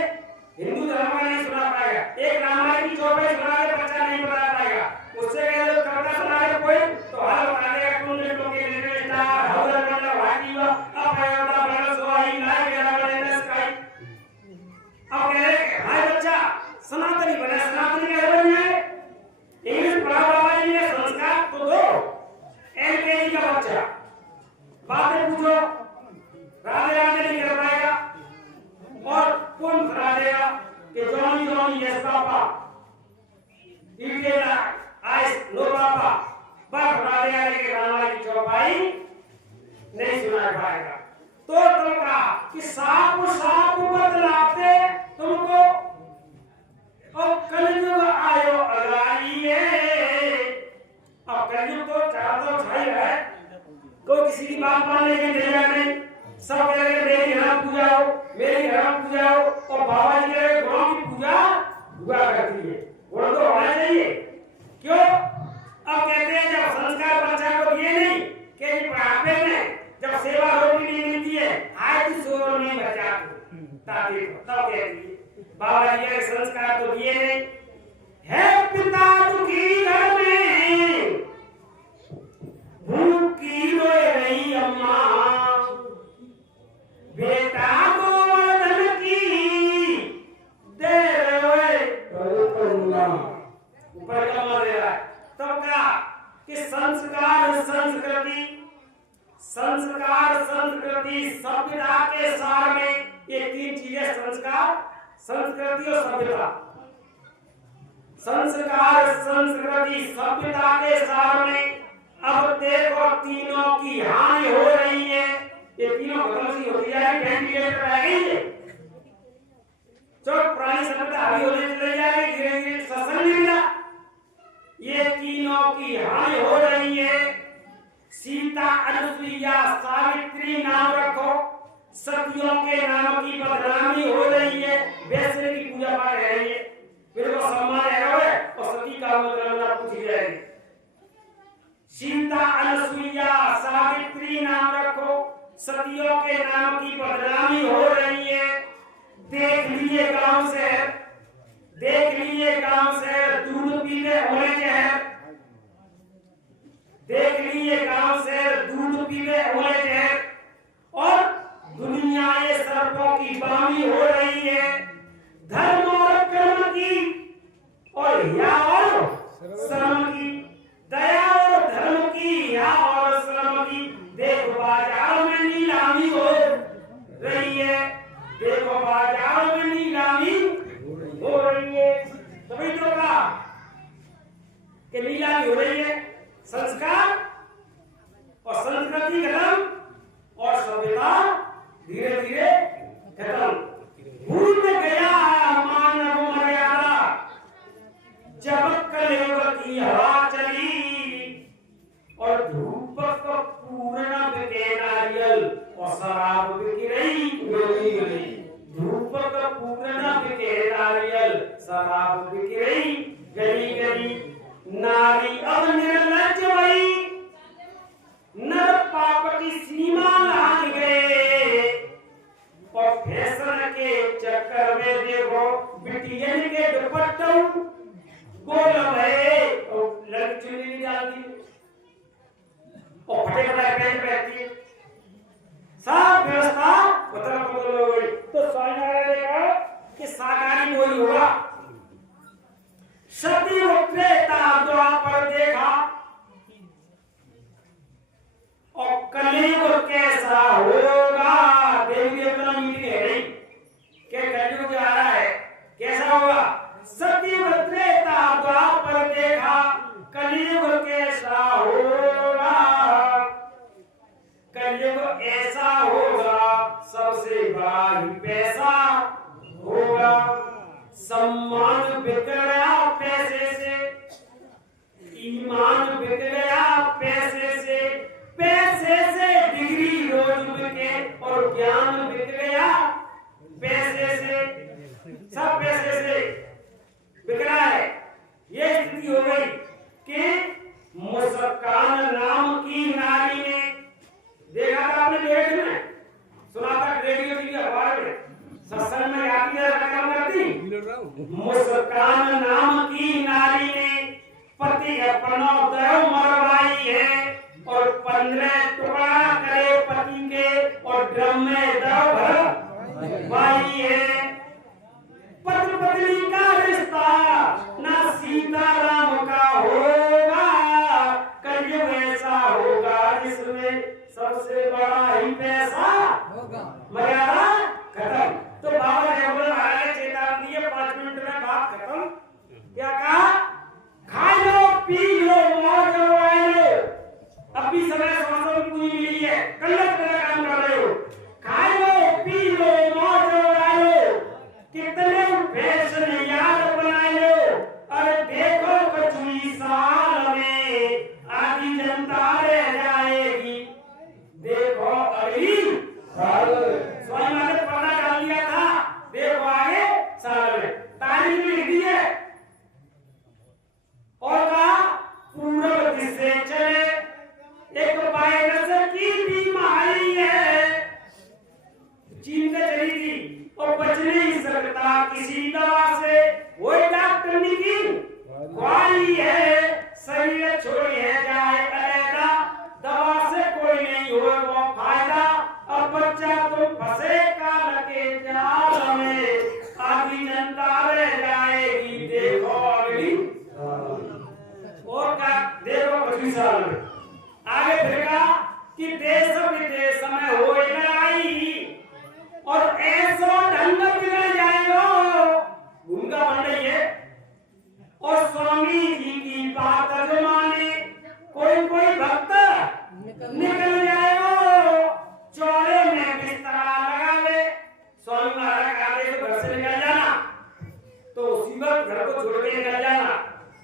हिंदू धर्म का नहीं सुना पाएगा, एक रामायण की चौपाई सुना के बच्चा नहीं बता पाएगा, उससे कहे तो कविता सुना के कोई तो हाल बता देगा कौन लोगों के लिए स्टार हौला बड़ा भागी वा अपयदा बड़ा सोई लाइक या बड़ा स्काई। अब कह रहे हाय बच्चा सनातनी बना, सनातनी का बन जाए, इंग्लिश पढ़ा बाबा जी ने संस्कार तो दो। एलकेजी का बच्चा बातें पूछो, राधे राधे नहीं कर पाएगा और कौन करा देगा कि Johnny Johnny yes papa, Etela ice no पापा, बस करा देगा लेकिन रामायण की चौपाई नहीं सुना पाएगा। तो तुम कहा कि साप साप बतलाते तुमको और कलयुग आयो अगाइए। अब कलयुग तो चाहता छाई है, कोई किसी की बात मानने की तैयार नहीं, सब कह रहे मेरी हरम पूजा हो, मेरी हरम पूजा हो, और बाबा जी के गुणों की पूजा हुआ करती है, गुण तो होना चाहिए। क्यों? अब कहते हैं जब संस्कार बच्चा को दिए नहीं कि बुढ़ापे में जब सेवा रोटी नहीं मिलती है, आज शोर नहीं बचा ताकि तब कहती है बाबा जी के संस्कार तो दिए नहीं। है पिता दुखी घर में भूखी रोए रही अम्मा, बेटा गोवर्धन की दे रहे ऊपर का मार रहा है। तब क्या कि संस्कार संस्कृति, संस्कार संस्कृति सभ्यता के सार में ये 3 चीजें, संस्कार संस्कृति और सभ्यता। संस्कार संस्कृति सभ्यता के सार में अब देखो तीनों की हानि हो रही है, ये तीनों खत्म सी होती जाएगी, वेंटिलेटर रह गई है, जो पुरानी सभ्यता हावी होने चली जाएगी, धीरे धीरे सत्संग नहीं मिला, ये तीनों की हानि हो रही है। सीता अनुसुईया सावित्री नाम रखो, सतियों के नाम की बदनामी हो रही है, वैश्य की पूजा पाठ रह रही है, फिर वो सम्मान है और सती का मतलब ना पूछी जाएगी। सीता अनुसुईया सावित्री नाम रखो, सतियों के नाम की बदनामी हो रही है। देख लीजिए गांव से, देख लीजिए गांव से दूध पीते हुए जहर, देख लीजिए गांव से दूध पीते हुए जहर, और दुनिया ये सर्पों की बामी हो रही है। धर्म और कर्म की और या और श्रम की, दया और धर्म की या और श्रम की, देखो बाजार में नीलामी हो रही है, देखो बाजार में नीलामी हो रही है। तभी तो कहा कि नीलामी हो रही है। संस्कार और संस्कृति खत्म और सभ्यता धीरे धीरे खत्म। भूल गया मानव मर्यादा जब कलयुग की हवा चली, और धूप को पूर्ण बिके नारियल और शराब बिक रही गली, धूप को पूर्ण बिके नारियल शराब बिक रही गली गली। नारी अब निर्लज्ज भई, नर पाप की सीमा लांघ गए, और फैशन के चक्कर में देखो बिटियन के दुपट्टों गोल भये और लड़की चुन्नी डालती और फटे फटे पैंट पहनती, सब व्यवस्था बदल हो गई। तो स्वामी देखा कि साकारी वही होगा, सती त्रेता द्वापर देखा, और कलयुग कैसा होगा। देवी देवता मीटिंग है नहीं कि कलयुग आ रहा है, कैसा होगा। सती त्रेता द्वापर देखा, कलयुग कैसा होगा। कलयुग ऐसा होगा सबसे बड़ा ही पैसा होगा। सम्मान बिक गया पैसे से, ईमान बिक गया पैसे से, पैसे से डिग्री रोज बिके और ज्ञान बिक गया मुस्कान नाम की नारी ने पति अपना दर मरवाई है और 15 टुकड़ा करे पति के और ड्रम में दर भरवाई है। पति पत्नी का रिश्ता ना सीता राम का होगा, कलयुग ऐसा होगा जिसमें सबसे बड़ा ही पैसा होगा, मर्यादा खत्म। तो बाबा जयगुरु महाराज ने चेतावनी दी, 5 मिनट में बात खत्म। क्या कहा? खा लो पी लो मौज उड़ाए लो, अभी समय सांसों की पूरी मिली है, गलत काम कर रहे हो। खा लो पी लो मौज उड़ाए लो, कितने फैशन यार बनाए लो, अरे देखो कचुई साल में आधी जनता रह जाएगी, देखो अगली साल। स्वामी महाराज ने पर्दा डाल दिया था, देखो आगे साल में तारीख लिख दी है और कहा पूर्व दिशा चले, एक वायरस की बीमारी है, चीन में चली थी और बच नहीं सकता किसी दवा से, वो डॉक्टर ने की दवाई है, शरीर छोड़िए जाए अलग, दवा से कोई नहीं हो वो फायदा, अब बच्चा तो फंसे काल के जाल में, आधी जनता रह जाएगी, देखो अगली और का देखो अगली साल में। आगे फिर कहा कि देश विदेश में हो लड़ाई और ऐसा ढंग बिगड़ जाएगा, भूमिका बन रही है और स्वामी जी की बात जो माने कोई कोई भक्त निकल जाएगा, चौड़े में बिस्तरा लगा ले, स्वामी महाराज का आदेश घर से निकल जाना तो उसी वक्त घर को छोड़ के निकल जाना,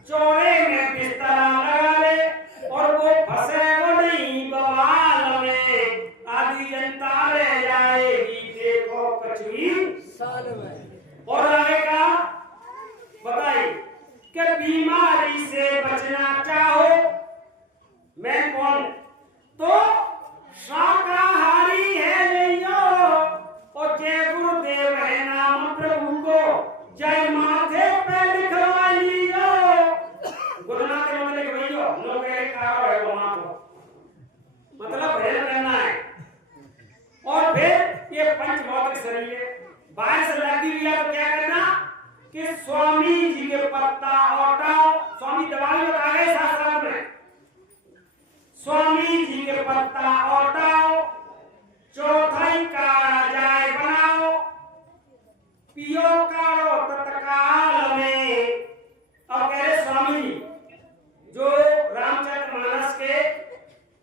चौड़े में बिस्तरा लगा ले और वो फंसेगा नहीं बवाल में, आधी जनता रह जाएगी, देखो कचुई साल में। और आगे का बताइए कि बीमारी से बचना चाहो, मैं कौन तो शाकाहारी है लियो और जय गुरुदेव है नाम प्रभु को, जय माथे पे लिखवा लियो, गुरुनाथ के मतलब भैया लोग एक कहा है वहां को मतलब भजन करना है। और फिर ये पंचभौतिक शरीर है, बाहर से लगी हुई है तो क्या करना कि स्वामी जी के पत्ता हटाओ, स्वामी दवाई बता गए शास्त्र में, स्वामी जी के पत्ता हटाओ, चौथाई काढ़ा जाय बनाओ, पियो काढ़ो तत्काल में। अब कह रहे स्वामी जी जो रामचरितमानस के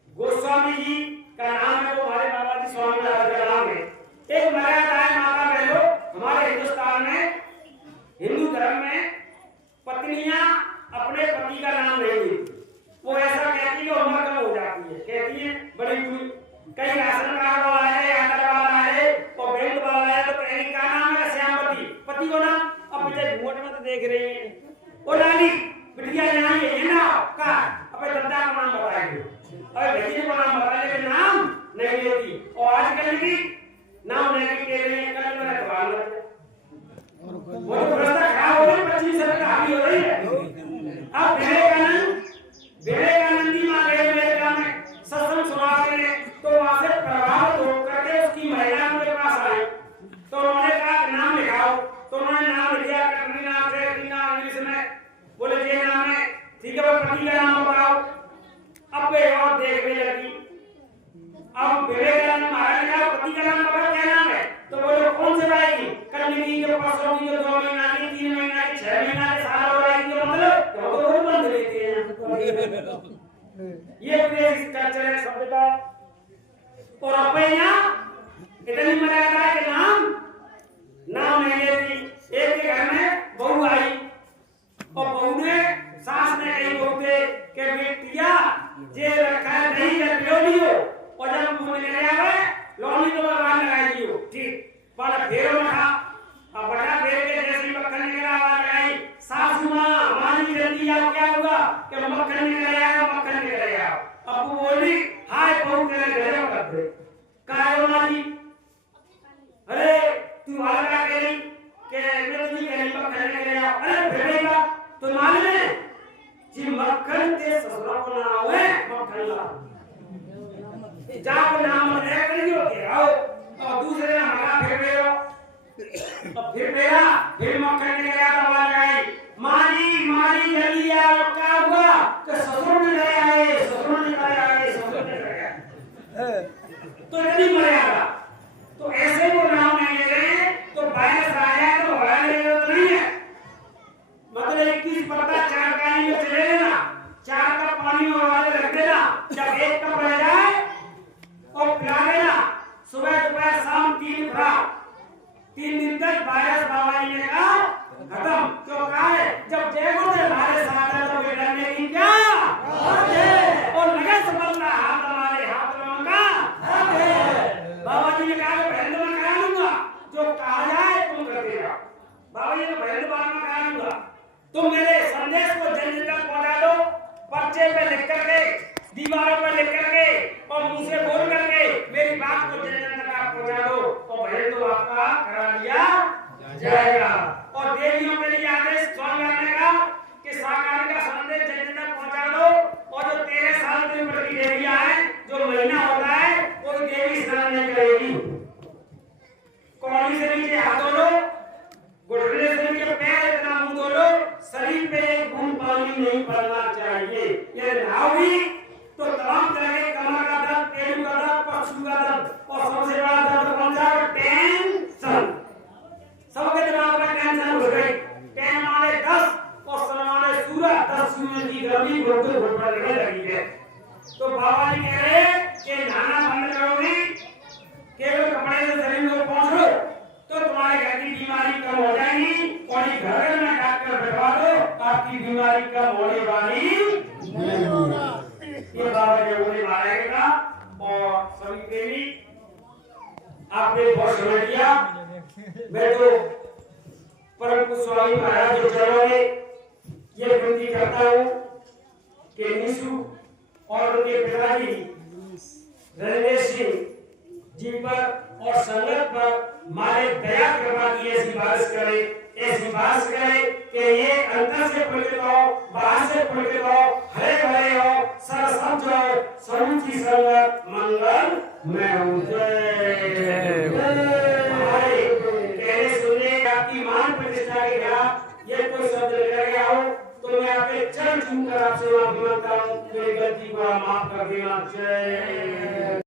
गोस्वामी जी का नाम है, वो हमारे बाबा जी स्वामी महाराज का नाम है। एक मर्यादा है माता बहनों, हमारे हिंदुस्तान में हिंदू धर्म में पत्नियां अपने पति का नाम नहीं लेती, वो ऐसा कहती है उम्र कम हो जाती है, कहती है बड़ी हुई, कई राशन कार्ड वाला है, आधार वाला है और बैंक वाला है तो कहीं का नाम है श्यामपति, पति को नाम। अब मुझे घूट में तो देख रहे हैं ओ लाली बिटिया यहाँ ये ना का अपने दादा का नाम बताएंगे, अरे भैया को नाम बता लेकिन नाम नहीं लेती, और आजकल की नाम लेने के लिए कल मेरा सवाल है वो तो रास्ता खराब हो रही, 25 साल का हावी हो रही है। अब विवेकानंद जी मां गए अमेरिका में सत्संग सुना रहे तो वहां से प्रभावित होकर के उसकी महिला उनके पास आई तो उन्होंने कहा नाम लिखाओ, तो उन्होंने नाम लिखा कटरीना कैटरीना इंग्लिश में, बोले ये नाम है, ठीक है वो पति का नाम बताओ। अब वे और देखने लगी, अब विवेकानंद महाराज ने पति का नाम बताओ क्या नाम है, तो बोले कौन से भाई कल के पास होगी जो 2 महीना की 3 महीना की 6 महीना के साल हो रहा है, मतलब तो वो बंद लेते हैं ये विदेश कल्चर है सभ्यता। और अपना इतनी मर्यादा है कि नाम नहीं लेती। एक के घर में बहू आई और बहू ने सास ने कही बहू के बेटिया जे रखा है नहीं रखियो लियो और जब मुंह में ले आवे लोनी तो बाहर लगाई दियो, ठीक पर फेरो रखा अब बड़ा फेर के जैसी मक्खन निकला आवाज लगाई, सासू मां हमारी जल्दी आओ, क्या हुआ कि मक्खन निकल आया, मक्खन निकल आया। अब वो बोली हाय बहू तेरे घर में कर दे, काय हो मां जी, अरे तू आला कह रही कि मैं तो नहीं कह रही मक्खन लेके आओ। अरे भेड़ेगा तो मालूम है जी मक्खन के ससुरा को ना आवे मक्खन ला जाओ नाम ले करियो के आओ और दूसरे ना हमारा फिर मेरा फिर मक्खन लेके आया तो लगाई मारी मारी जल्दी आओ क्या हुआ तो ससुर ने ले आए ससुर ने ले आए ससुर ने ले आए तो नहीं मरेगा तो ऐसे को नाम नहीं ले रहे तो वायरस आ जाए तो वायरस तो नहीं है मतलब 21 पत्ता चार पानी में चले लेना 4 कप पानी में उबाल के रख देना जब 1 कप रह जाए और पिला देना सुबह दोपहर शाम 3 खुराक 3 दिन तक वायरस बाबा जी ने कहा खत्म क्यों कहा है जब देखो तो वायरस आता है तो डरने की क्या और लगे समझना हाथ हमारे हाथ का बाबा जी ने कहा पहले मैं करा लूंगा जो कहा जाए तुम करते जाओ बाबा जी ने पहले बार में करा लूंगा तुम मेरे संदेश को जन जन तक पहुंचा दो पर्चे पे लिख करके दीवारों पर लिख करके और मुंह से बोल करके मेरी बात को जन जन तक आप पहुंचा दो और पहले तो आपका करा लिया जाएगा और देवियों के लिए आदेश कौन करने का कि साकार का संदेश जन जन तक पहुंचा दो और जो 13 साल की उम्र की देवियां हैं जो महीना होता है कोई देवी स्नान नहीं करेगी कौड़ी से नीचे हाथ धो लो घुटने से नीचे पैर इतना मुंह धो लो शरीर पे एक बूंद पानी नहीं पड़ना चाहिए ये नहाओगी तो तमाम तरह के कमर का दर्द पेट का दर्द पक्षु का दर्द और सबसे बड़ा दर्द कौन सा है टेंशन सबके दिमाग में टेंशन हो गई टेंशन वाले 10 और सन वाले सूरज 10 सूरज की गर्मी घुटने घुटने लगने लगी है तो बाबा जी कह रहे कि नहाना बंद करोगी केवल कपड़े से शरीर में पहुंच लो तो तुम्हारे घर की बीमारी कम हो जाएगी और घर में डॉक्टर बैठवा दो आपकी बीमारी कम होने वाली नहीं होगा ये बाबा जी बोले मारेगा और सभी प्रेमी आपने बहुत समझ लिया मैं तो परम पूज्य स्वामी महाराज के चरणों में ये विनती करता हूँ कि निशु और उनके पिताजी रणवीर सिंह जी पर और संगत पर मारे दया कृपा की ऐसी बारिश करे कि ये अंदर से पुलकित हो बाहर से पुलकित हो हरे भरे हो सरसब्ज हो समूची संगत मंगल में हो जय हमारे कहने सुनने आपकी मान प्रतिष्ठा के खिलाफ ये कोई शब्द लेकर गया हो तो मैं आपके चरण छूकर आपसे माफी मांगता हूँ मेरी गलती को माफ कर देना जय